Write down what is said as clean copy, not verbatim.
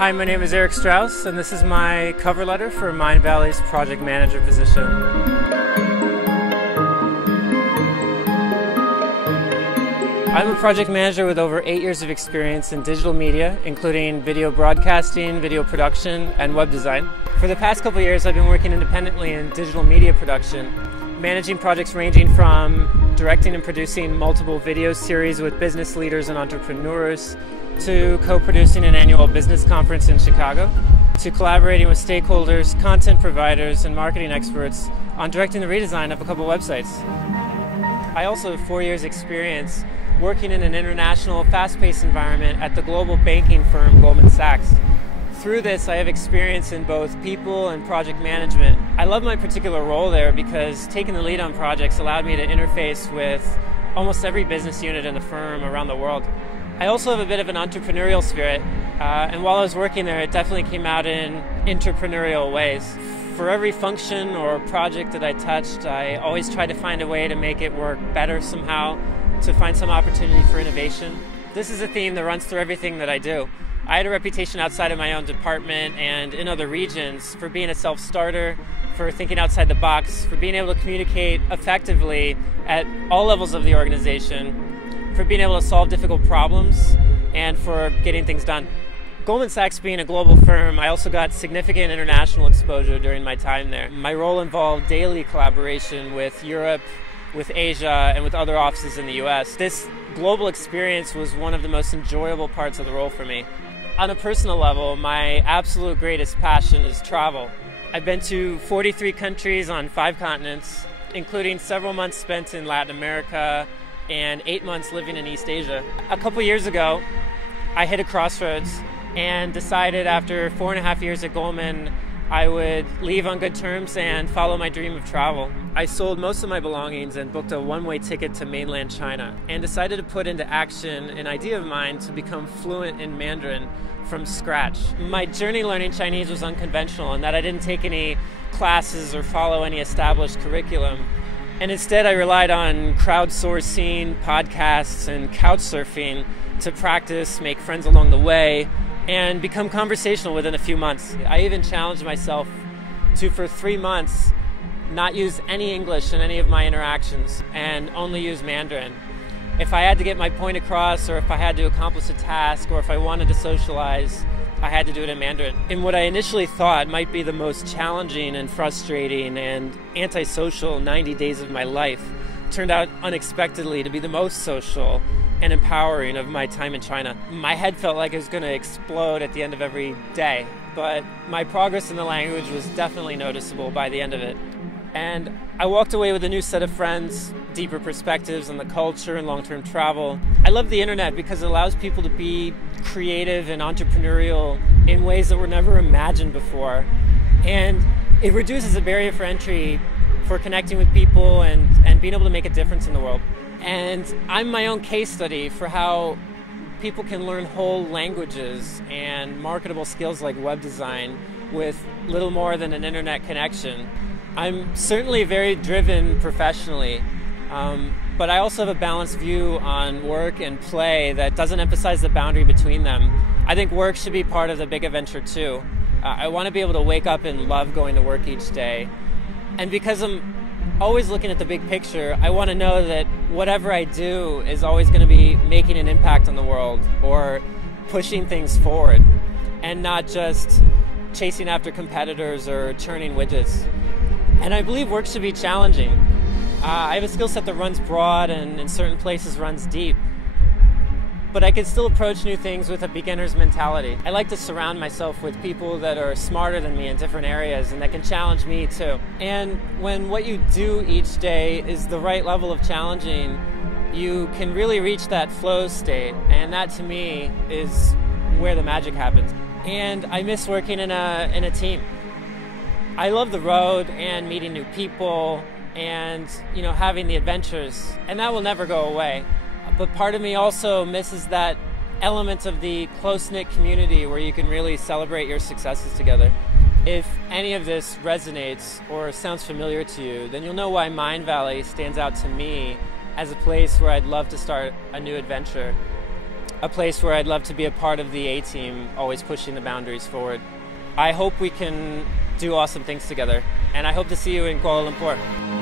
Hi, my name is Eric Strauss, and this is my cover letter for Mindvalley's project manager position. I'm a project manager with over 8 years of experience in digital media, including video broadcasting, video production, and web design. For the past couple of years, I've been working independently in digital media production, managing projects ranging from directing and producing multiple video series with business leaders and entrepreneurs, to co-producing an annual business conference in Chicago, to collaborating with stakeholders, content providers, and marketing experts on directing the redesign of a couple websites. I also have 4 years experience working in an international, fast-paced environment at the global banking firm Goldman Sachs. Through this, I have experience in both people and project management. I love my particular role there because taking the lead on projects allowed me to interface with almost every business unit in the firm around the world. I also have a bit of an entrepreneurial spirit, and while I was working there, it definitely came out in entrepreneurial ways. For every function or project that I touched, I always tried to find a way to make it work better somehow, to find some opportunity for innovation. This is a theme that runs through everything that I do. I had a reputation outside of my own department and in other regions for being a self-starter, for thinking outside the box, for being able to communicate effectively at all levels of the organization, for being able to solve difficult problems, and for getting things done. Goldman Sachs being a global firm, I also got significant international exposure during my time there. My role involved daily collaboration with Europe, with Asia, and with other offices in the US. This global experience was one of the most enjoyable parts of the role for me. On a personal level, my absolute greatest passion is travel. I've been to 43 countries on 5 continents, including several months spent in Latin America and 8 months living in East Asia. A couple years ago, I hit a crossroads and decided after 4.5 years at Goldman, I would leave on good terms and follow my dream of travel. I sold most of my belongings and booked a one-way ticket to mainland China and decided to put into action an idea of mine to become fluent in Mandarin from scratch. My journey learning Chinese was unconventional in that I didn't take any classes or follow any established curriculum. And instead, I relied on crowdsourcing, podcasts, and couch surfing to practice, make friends along the way, and become conversational within a few months. I even challenged myself to, for 3 months, not use any English in any of my interactions and only use Mandarin. If I had to get my point across, or if I had to accomplish a task, or if I wanted to socialize, I had to do it in Mandarin. In what I initially thought might be the most challenging and frustrating and antisocial 90 days of my life turned out unexpectedly to be the most social and empowering of my time in China. My head felt like it was going to explode at the end of every day, but my progress in the language was definitely noticeable by the end of it. And I walked away with a new set of friends, deeper perspectives on the culture and long-term travel. I love the internet because it allows people to be creative and entrepreneurial in ways that were never imagined before. And it reduces the barrier for entry for connecting with people and being able to make a difference in the world. And I'm my own case study for how people can learn whole languages and marketable skills like web design with little more than an internet connection. I'm certainly very driven professionally, but I also have a balanced view on work and play that doesn't emphasize the boundary between them. I think work should be part of the big adventure too. I want to be able to wake up and love going to work each day. And because I'm always looking at the big picture, I want to know that whatever I do is always going to be making an impact on the world or pushing things forward and not just chasing after competitors or churning widgets. And I believe work should be challenging. I have a skill set that runs broad and in certain places runs deep. But I can still approach new things with a beginner's mentality. I like to surround myself with people that are smarter than me in different areas and that can challenge me too. And when what you do each day is the right level of challenging, you can really reach that flow state. And that to me is where the magic happens. And I miss working in a team. I love the road and meeting new people and having the adventures, and that will never go away. But part of me also misses that element of the close-knit community where you can really celebrate your successes together. If any of this resonates or sounds familiar to you, then you'll know why Mindvalley stands out to me as a place where I'd love to start a new adventure. a place where I'd love to be a part of the A-team, always pushing the boundaries forward. I hope we can do awesome things together, and I hope to see you in Kuala Lumpur.